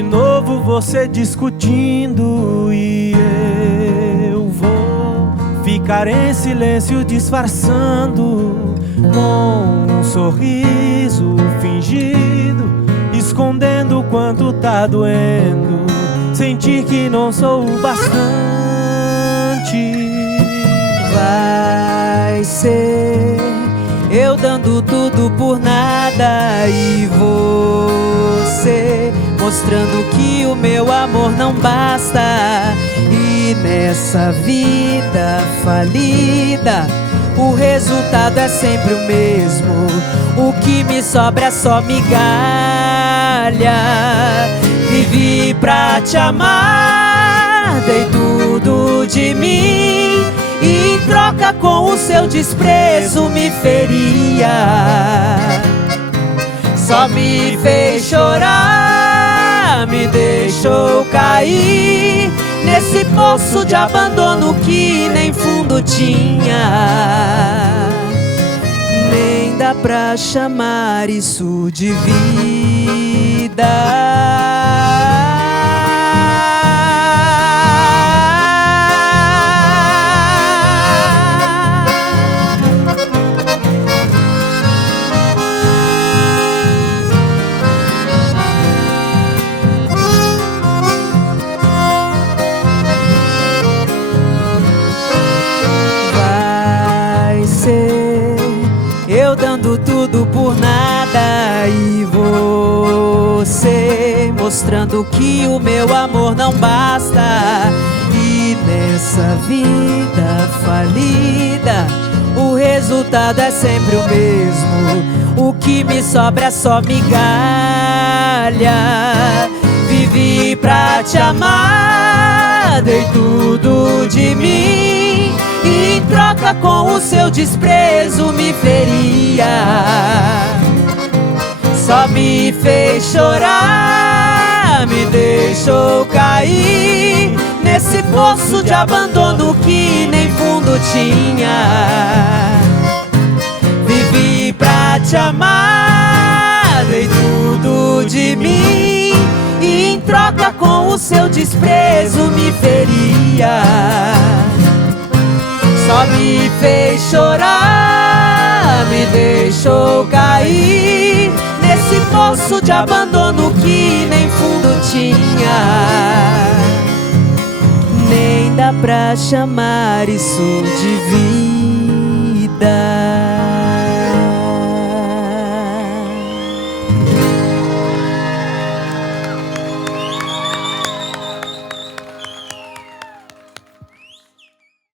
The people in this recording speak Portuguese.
De novo você discutindo e eu vou ficar em silêncio disfarçando com um sorriso fingido, escondendo o quanto tá doendo, sentir que não sou o bastante. Vai ser eu dando tudo por nada e você mostrando que o meu amor não basta. E nessa vida falida o resultado é sempre o mesmo, o que me sobra é só migalha. Vivi pra te amar, dei tudo de mim, e em troca com o seu desprezo me feria. Só me fez chorar, me deixou cair nesse poço de abandono que nem fundo tinha. Nem dá pra chamar isso de vida. Eu dando tudo por nada e você mostrando que o meu amor não basta. E nessa vida falida o resultado é sempre o mesmo, o que me sobra é só migalha. Vivi pra te amar, dei tudo de mim, e em troca com o seu desprezo me feria. Só me fez chorar, me deixou cair nesse poço de abandono que nem fundo tinha. Vivi pra te amar, dei tudo de mim, e em troca com o seu desprezo me feria. Só me fez chorar, me deixou cair nesse poço de abandono que nem fundo tinha. Nem dá pra chamar isso de vida.